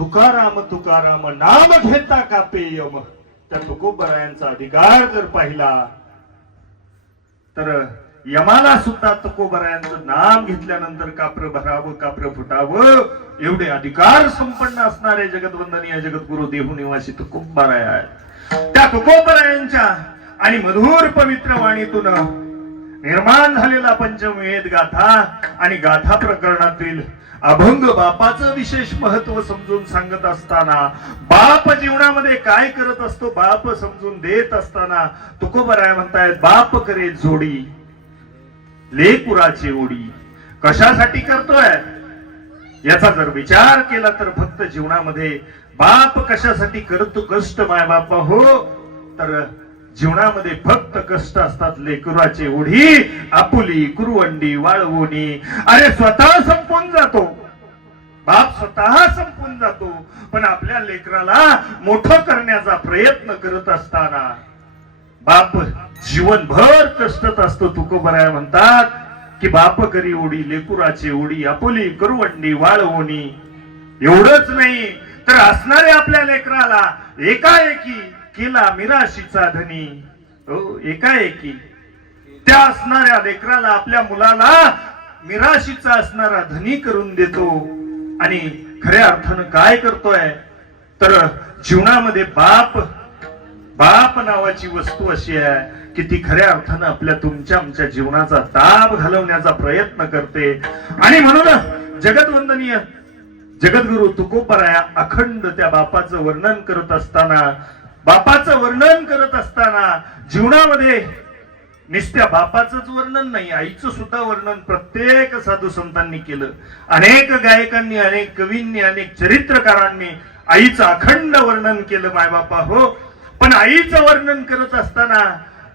तुकाराम तुकाराम नाम घेता का यम त्या तुकोबरायांचा अधिकार जर पाहिला तर यमाला सुद्धा तुकोबरायांचं नाम घेतल्यानंतर काप्र भरावं काप्र फुटावं एवढे अधिकार संपन्न असणारे जगतवंदनीय जगद्गुरु देहू निवासी तुकोबराय आहेत. त्या तुकोबरायांच्या आणि मधुर पवित्र वाणीतून निर्माण झालेला पंचमवेद गाथा आणि गाथा प्रकरणातील अभंग बापाचं विशेष महत्त्व समजून सांगत असताना बाप जीवनामध्ये काय करत असतो बाप समजून देत असताना तुकोबराय म्हणतायत बाप करे जोडी लेपुराची ओढी कशासाठी करतोय? याचा जर विचार केला तर फक्त जीवनामध्ये बाप कशासाठी करतो कष्ट माय बापा हो तर जीवनामध्ये फक्त कष्ट असतात लेकराचे ओढी आपुली कुरवंडी वाळवणी. अरे स्वतः संपून जातो. बाप स्वतः संपून जातो. पण आपल्या लेकराला मोठं करण्याचा प्रयत्न करत असताना बाप जीवनभर कष्टत असतो. तुकोबराय म्हणतात की बाप करी ओढी लेकुराची ओढी आपुली करवंडी वाळवणी. एवढंच नाही तर असणारे आपल्या लेकराला एकाएकी केला मिराशीचा धनी. हो एकाएकी. त्या असणाऱ्या लेकराला आपल्या मुलाला मिराशीचा असणारा धनी करून देतो. आणि खऱ्या अर्थानं काय करतोय? तर जीवनामध्ये बाप बाप नावाची वस्तू अशी आहे की ती खऱ्या अर्थानं आपल्या तुमच्या आमच्या जीवनाचा ताप घालवण्याचा प्रयत्न करते. आणि म्हणून जगतवंदनीय जगद्गुरु तुकोपराया अखंड त्या बापाचं वर्णन करत असताना बापाचं वर्णन करत असताना जीवनामध्ये निस्त्या बापाचंच वर्णन नाही आईचं सुद्धा वर्णन प्रत्येक साधू संतांनी केलं. अनेक गायकांनी अनेक कवींनी अनेक चरित्रकारांनी आईचं अखंड वर्णन केलं मायबापा हो. पण आईचं वर्णन करत असताना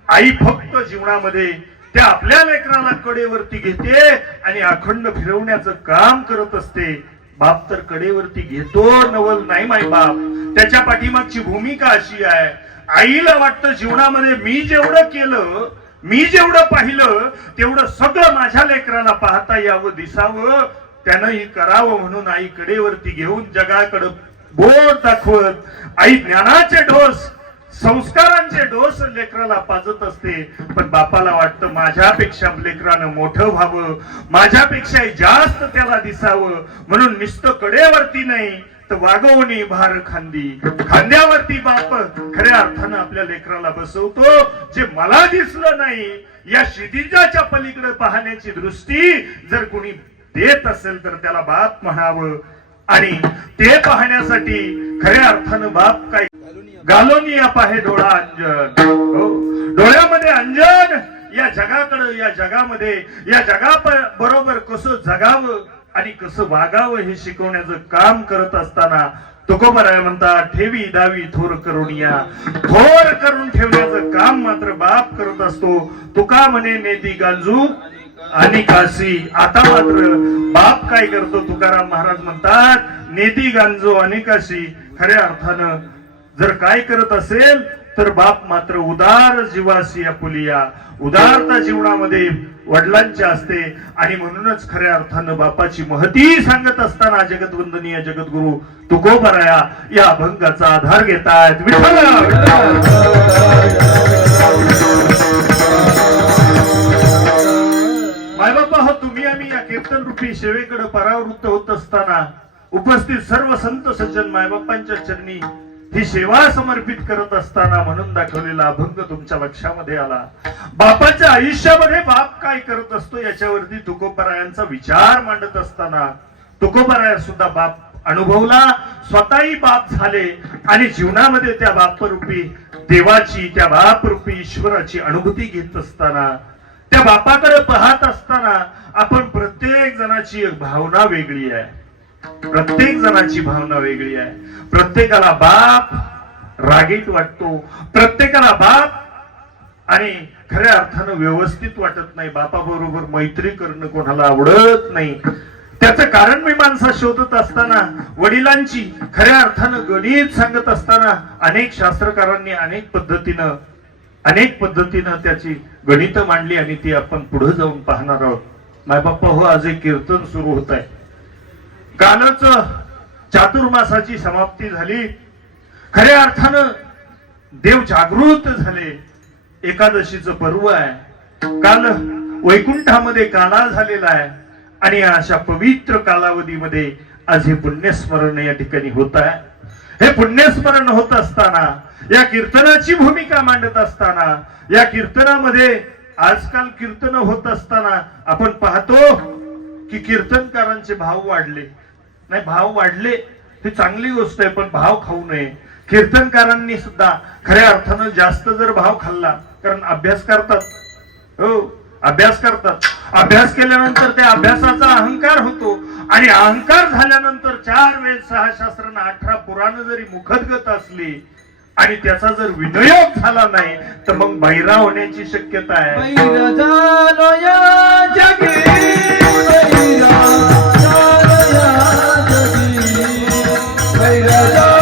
आई फक्त जीवनामध्ये त्या आपल्या लेकराला कडेवरती घेते आणि अखंड फिरवण्याचं काम करत असते. बाप तर कडेवरती घेतो नवल नाही माय बाप त्याच्या पाठीमागची भूमिका अशी आहे. आईला वाटतं जीवनामध्ये मी जेवढं केलं मी जेवढं पाहिलं तेवढं सगळं माझ्या लेकराला पाहता यावं दिसावं. त्यानंही करावं म्हणून आई कडेवरती घेऊन जगाकडं बोट दाखवत आई ज्ञानाचे डोस संस्कारांचे डोस लेकराला पाजत असते. पण बापाला वाटतं माझ्यापेक्षा लेकरानं मोठं व्हावं माझ्यापेक्षा जास्त त्याला दिसावं. म्हणून नुसतं कडेवरती नाही वागवणी भार खांदी. खांद्यावरती बाप खऱ्या अर्थानं आपल्या लेकराला बसवतो. जे मला दिसलं नाही या क्षितिजाच्या पलीकडे पाहण्याची दृष्टी जर कोणी देत असेल तर त्याला बाप म्हणावं. आणि ते पाहण्यासाठी खऱ्या अर्थानं बाप काय? गालोनिया पाहे डोळा अंजन. हो. डोळ्यामध्ये अंजन. या जगाकडं या जगामध्ये. या जगा बरोबर कसं जगावं? आणि कसं वागावं हे शिकवण्याचं काम करत असताना तुकोबराय म्हणता ठेवी दावी थोर करुणिया थोर करून ठेवण्याचं काम मात्र बाप करत असतो. तुका म्हणे नेती गांजू आणि काशी आता मात्र बाप काय करतो? तुकाराम महाराज म्हणतात नेती गांजो आणि काशी खऱ्या अर्थानं जर काय करत असेल तर बाप मात्र उदार जीवासी पुलिया. उदारता जीवनामध्ये वडिलांची असते. आणि म्हणूनच खऱ्या अर्थानं बापाची महती सांगत असताना जगतवंदनीय जगद्गुरु तुकोबराया या अभंगाचा आधार घेतायत विठ्ठल! मायबापा हो तुम्ही आम्ही या कीर्तन रूपी सेवेकडे परावृत्त होत असताना उपस्थित सर्व संत सज्जन मायबापांच्या चरणी ही सेवा समर्पित करत असताना म्हणून दाखवलेला अभंग तुमच्या लक्षामध्ये आला. बापाच्या आयुष्यामध्ये बाप काय करत असतो याच्यावरती तुकोबरायांचा विचार मांडत असताना तुकोबराया सुद्धा बाप अनुभवला. स्वतःही बाप झाले आणि जीवनामध्ये त्या बापरूपी देवाची त्या बापरूपी ईश्वराची अनुभूती घेत असताना त्या बापाकडे पाहत असताना आपण प्रत्येक जणाची एक भावना वेगळी आहे. प्रत्येक जणांची भावना वेगळी आहे. प्रत्येकाला बाप रागीट वाटतो. प्रत्येकाला बाप आणि खऱ्या अर्थानं व्यवस्थित वाटत नाही. बापाबरोबर मैत्री करणं कोणाला आवडत नाही. त्याचं कारण मी माणसा शोधत असताना वडिलांची खऱ्या अर्थानं गणित सांगत असताना अनेक शास्त्रकारांनी अनेक पद्धतीनं अनेक पद्धतीनं त्याची गणित मांडली आणि ती आपण पुढे जाऊन पाहणार आहोत. माय बाप्पा हो आज एक कीर्तन सुरू होत आहे कालच चातुर्मासाची समाप्ती झाली. खऱ्या अर्थानं देव जागृत झाले. एकादशीचं पर्व आहे. काल वैकुंठामध्ये काला झालेला आहे. आणि अशा पवित्र कालावधीमध्ये आज हे पुण्यस्मरण या ठिकाणी होत आहे. हे पुण्यस्मरण होत असताना या कीर्तनाची भूमिका मांडत असताना या कीर्तनामध्ये आजकाल कीर्तन होत असताना आपण पाहतो की कीर्तनकारांचे भाव वाढले. नाही भाव वाढले ही चांगली गोष्ट आहे पण भाव खाऊ नये. कीर्तनकारांनी सुद्धा खऱ्या अर्थानं जास्त जर भाव खाल्ला कारण अभ्यास करतात. हो अभ्यास करतात. अभ्यास केल्यानंतर त्या अभ्यासाचा अहंकार होतो. आणि अहंकार झाल्यानंतर चार वेळ सहा शास्त्र अठरा पुराण जरी मुखदगत असली आणि त्याचा जर विनियोग झाला नाही तर मग बहिरा होण्याची शक्यता आहे. Hello.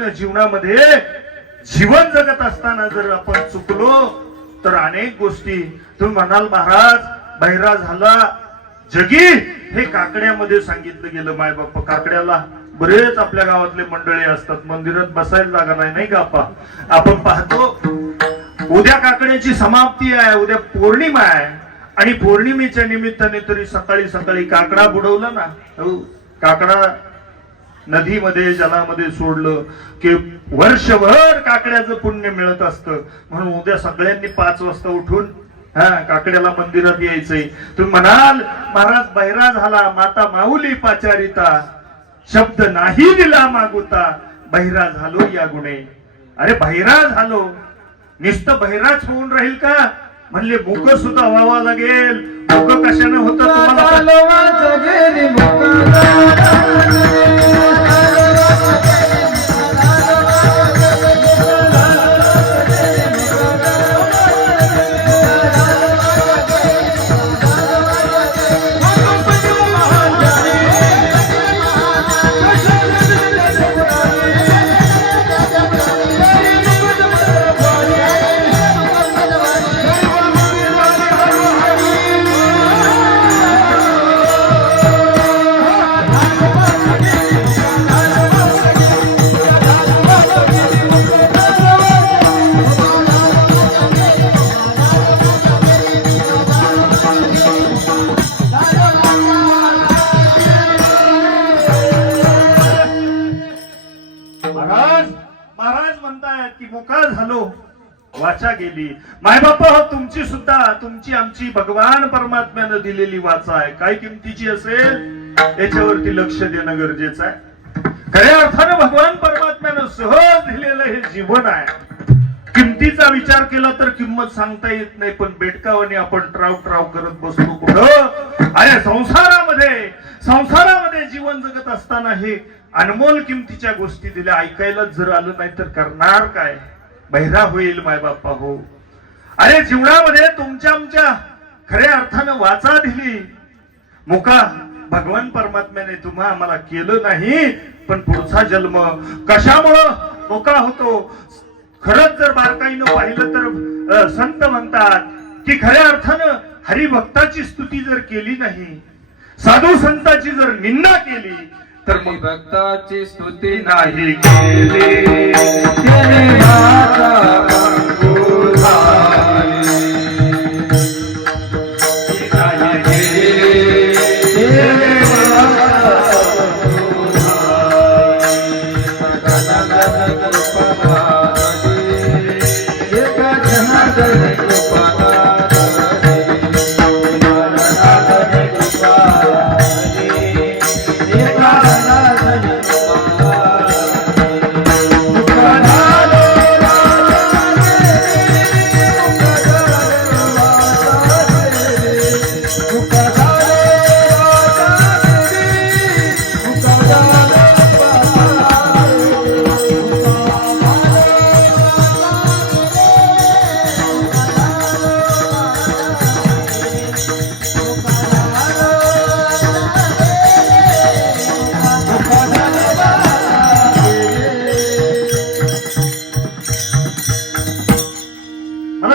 दैनंदिन जीवनामध्ये जीवन जगत असताना जर आपण चुकलो तर अनेक गोष्टी. तुम्ही म्हणाल महाराज बहिरा झाला. जगी हे काकड्यामध्ये सांगितलं गेलं मायबाप काकड्याला बरेच आपल्या गावातले मंडळी असतात मंदिरात बसायला जागा नाही नाही का आपा? आपण पाहतो उद्या काकड्याची समाप्ती आहे उद्या पौर्णिमा आहे आणि पौर्णिमेच्या निमित्ताने तरी सकाळी सकाळी काकडा बुडवला ना. हो, काकडा नदीमध्ये जलामध्ये सोडलं की वर्षभर काकड्याचं पुण्य मिळत असतं. म्हणून उद्या सगळ्यांनी पाच वाजता उठून हा काकड्याला मंदिरात यायचंय. तुम्ही म्हणाल महाराज बहिरा झाला माता माऊली पाचारिता शब्द नाही दिला मागुता बहिरा झालो या गुणे. अरे बहिरा झालो? नुसतं बहिराच होऊन राहील का? म्हणले मुख सुद्धा व्हावा लागेल. मुख कशाने होत तुम्हाला महाराज मायबाप हो तुमची सुद्धा तुमची आमची भगवान परमात्म्यानं दिलेली वाचा आहे. काय किमतीची असेल? याच्यावरती लक्ष देणं गरजेचं आहे. खऱ्या अर्थानं भगवान परमात्म्यानं सहज दिलेलं हे जीवन आहे. किमतीचा विचार केला तर किंमत सांगता येत नाही पण बेटकावाने आपण ट्राव ट्राव करत बसतो कुठं? अरे संसारामध्ये संसारामध्ये जीवन जगत असताना हे अनमोल किमतीच्या गोष्टी दिल्या. ऐकायलाच जर आलं नाही तर करणार काय? बहिरा होईल मायबाप्पा हो अरे जीवनामध्ये तुमच्या आमच्या खऱ्या अर्थानं वाचा दिली. मुका भगवान परमात्म्याने तुम्हा आम्हाला केलं नाही पण पुढचा जन्म कशामुळं मोका होतो? खरंच जर बारकाईनं पाहिलं तर संत म्हणतात की खऱ्या अर्थानं हरिभक्ताची स्तुती जर केली नाही साधू संताची जर निंदा केली तर मग भक्ताची स्तुती नाही केली.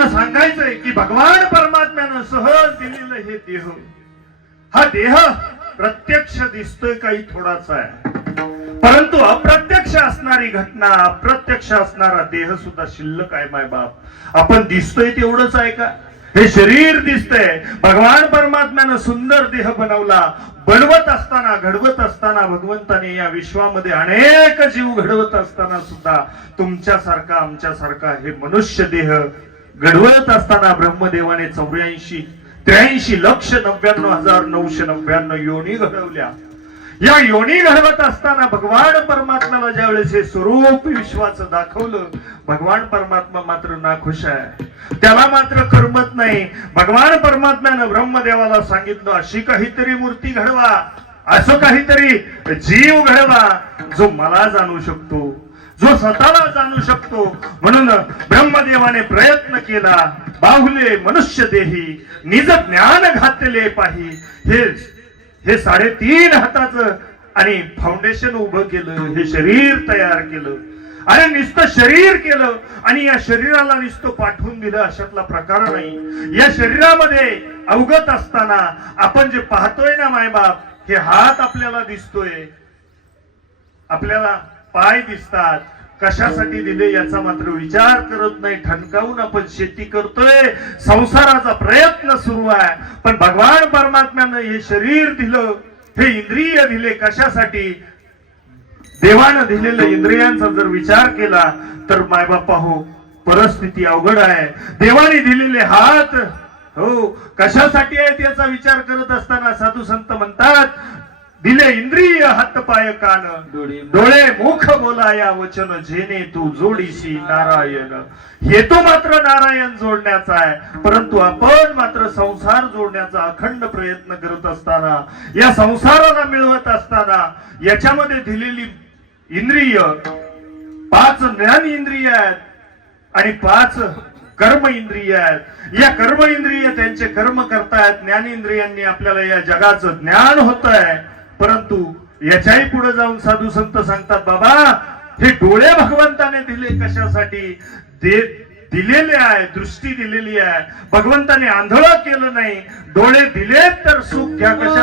मला सांगायचंय की भगवान परमात्म्यानं सहज दिलेलं हे देह. हा देह प्रत्यक्ष दिसतोय काही थोडासा. आहे परंतु अप्रत्यक्ष असणारी घटना अप्रत्यक्ष असणारा देह सुद्धा शिल्लक आहे माय बाप. आपण दिसतोय तेवढंच आहे का? हे शरीर दिसतंय. भगवान परमात्म्यानं सुंदर देह बनवला. बनवत असताना घडवत असताना भगवंताने या विश्वामध्ये अनेक जीव घडवत असताना सुद्धा तुमच्यासारखा आमच्यासारखा हे मनुष्य देह घडवत असताना ब्रह्मदेवाने चौऱ्याऐंशी त्र्याऐंशी लक्ष नव्याण्णव हजार नऊशे नव्याण्णव योनी घडवल्या. या योनी घडवत असताना भगवान परमात्म्याला ज्यावेळेस हे स्वरूप विश्वाचं दाखवलं भगवान परमात्मा मात्र नाखुश आहे. त्याला मात्र करमत नाही. भगवान परमात्म्यानं ब्रह्मदेवाला सांगितलं अशी काहीतरी मूर्ती घडवा असं काहीतरी जीव घडवा जो मला जाणू शकतो. जो स्वतःला जाणू शकतो म्हणून ब्रह्मदेवाने प्रयत्न केला बाहुले मनुष्य देही निज ज्ञान घातले पाही. हे हे साडेतीन हाताचं आणि फाउंडेशन उभं केलं हे शरीर तयार केलं. अरे नुसतं शरीर केलं आणि या शरीराला नुसतं पाठवून दिलं अशातला प्रकार नाही. या शरीरामध्ये अवगत असताना आपण जे पाहतोय ना मायबाप हे हात आपल्याला दिसतोय. आपल्याला पाय दिसतात. कशासाठी दिले याचा मात्र विचार करत नाही. ठणकावून आपण शेती करतोय. संसाराचा प्रयत्न सुरू आहे. पण भगवान परमात्म्यानं हे शरीर दिलं हे इंद्रिय दिले कशासाठी? देवानं दिलेल्या इंद्रियांचा जर विचार केला तर मायबापा हो परिस्थिती अवघड आहे. देवाने दिलेले हात हो कशासाठी आहेत याचा विचार करत असताना साधू संत म्हणतात दिले इंद्रिय हात पाय कान डोळे मुख बोलाया वचन जेने तू जोडीशी नारायण. हेतू मात्र नारायण जोडण्याचा आहे परंतु आपण मात्र संसार जोडण्याचा अखंड प्रयत्न करत असताना या संसाराला मिळवत असताना याच्यामध्ये दिलेली इंद्रिय पाच ज्ञान इंद्रिय आहेत आणि पाच कर्म इंद्रिय आहेत. या कर्म इंद्रिय त्यांचे कर्म करतायत ज्ञानेंद्रियांनी आपल्याला या जगाचं ज्ञान होत आहे परंतु याच्याही पुढे जाऊन साधू संत सांगतात बाबा हे डोळे भगवंताने दिले कशासाठी? दे दिलेले आहे दृष्टी दिलेली आहे. भगवंताने आंधळ केलं नाही. डोळे दिले तर सुख घ्या कशा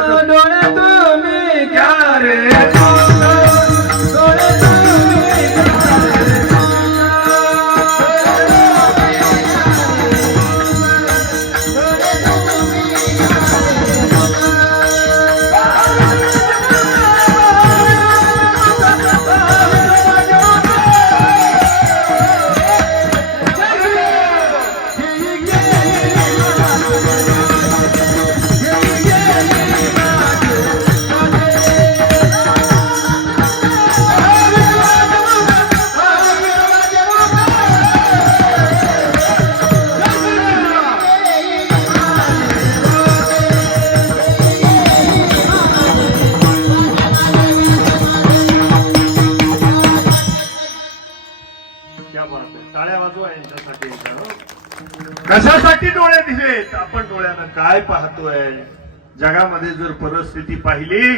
जगामध्ये जर परिस्थिती पाहिली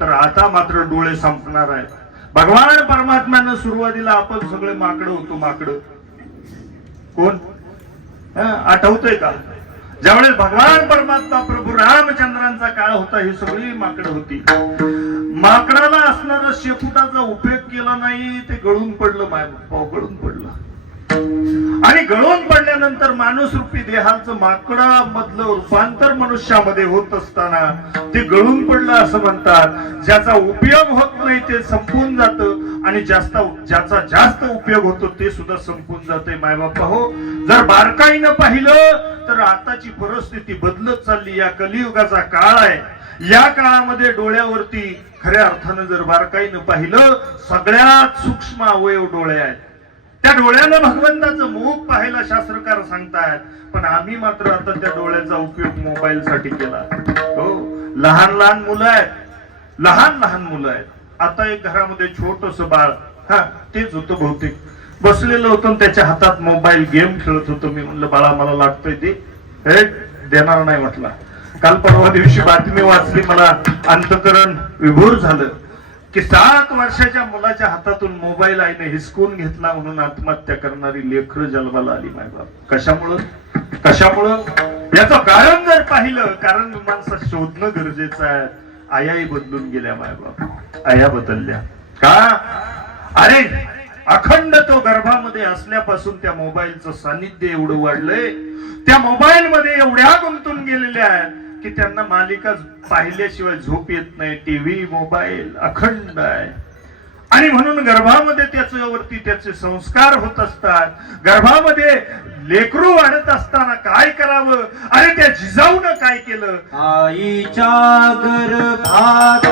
तर आता मात्र डोळे संपणार आहेत. भगवान परमात्म्यानं सुरुवातीला आपण सगळे माकडं होतो माकडं. कोण? आठवतोय आठवतंय का? ज्यावेळेस भगवान परमात्मा प्रभू रामचंद्रांचा काळ होता ही सगळी माकडं होती. माकडाला असणारा शेपुटाचा उपयोग केला नाही ते गळून पडलं माय पाव गळून पडलं. आणि गळून पडल्यानंतर माणूस रूपी देहाचं माकडा मधलं रूपांतर मनुष्यामध्ये होत असताना ते गळून पडलं असं म्हणतात. ज्याचा उपयोग होत नाही ते संपून जात आणि जास्त ज्याचा जास्त उपयोग होतो ते सुद्धा संपून जाते मायबापा हो जर बारकाईनं पाहिलं तर आताची परिस्थिती बदलत चालली. या कलियुगाचा काळ आहे. या काळामध्ये डोळ्यावरती खऱ्या अर्थानं जर बारकाईनं पाहिलं सगळ्यात सूक्ष्म अवयव डोळे आहेत. त्या डोळ्यानं भगवंताचं मोह पाहायला शास्त्रकार सांगतायत पण आम्ही मात्र आता त्या डोळ्याचा उपयोग मोबाईल साठी केला. हो लहान लहान मुलं आहेत. लहान लहान मुलं आहेत. आता एक घरामध्ये छोटस बाळ हा तेच होतं बहुतेक. बसलेलं होतं आणि त्याच्या हातात मोबाईल गेम खेळत होतो. मी म्हणलं बाळा मला लागतोय ते. हे देणार नाही म्हटलं. काल परवा दिवशी बातमी वाचली मला अंतकरण विभोर झालं. की सात वर्षाच्या मुलाच्या हातातून मोबाईल आईने हिसकून घेतला म्हणून आत्महत्या करणारी लेकर जन्माला आली मायबाप कशामुळं? कशामुळं? याचं कारण जर पाहिलं कारण माणसं शोधणं गरजेचं आहे. आयाही बदलून गेल्या मायबाप आया बदलल्या. का? अरे अखंड तो गर्भामध्ये असल्यापासून त्या मोबाईलचं सानिध्य एवढं वाढलंय. त्या मोबाईल मध्ये एवढ्या गुंतून गेलेल्या आहेत. की त्यांना मालिका पाहिल्याशिवाय झोप येत नाही टीव्ही मोबाईल अखंड आहे. आणि म्हणून गर्भामध्ये त्याच्यावरती त्याचे संस्कार होत असतात. गर्भामध्ये लेकरू वाढत असताना काय करावं? अरे त्या जिजाऊन काय केलं? आईच्या गर्भात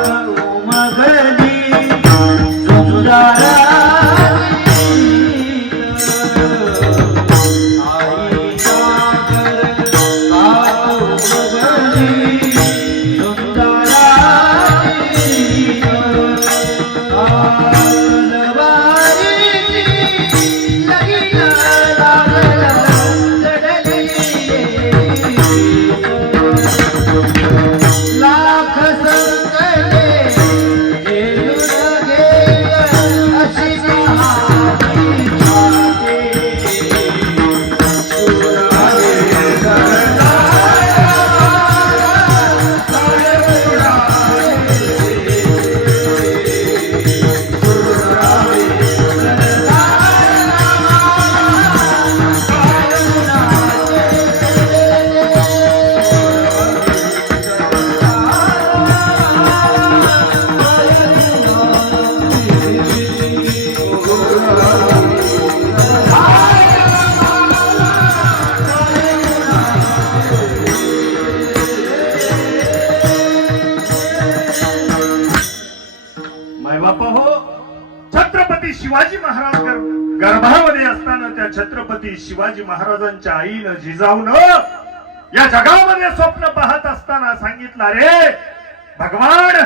छत्रपती शिवाजी महाराजांच्या आईनं जिजाऊनं या जगामध्ये स्वप्न पाहत असताना सांगितलं रे भगवान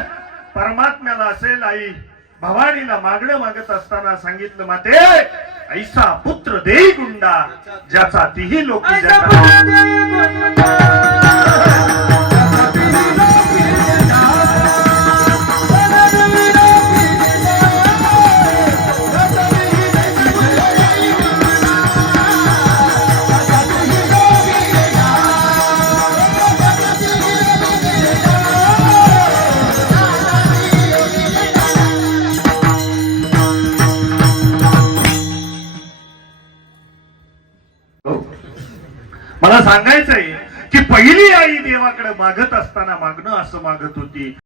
परमात्म्याला असेल आई. भवानीला मागणं मागत असताना सांगितलं माते ऐसा पुत्र देई गुंडा ज्याचा तिही लोक सांगायचंय की पहिली आई देवाकडे मागत असताना मागणं असं मागत होती.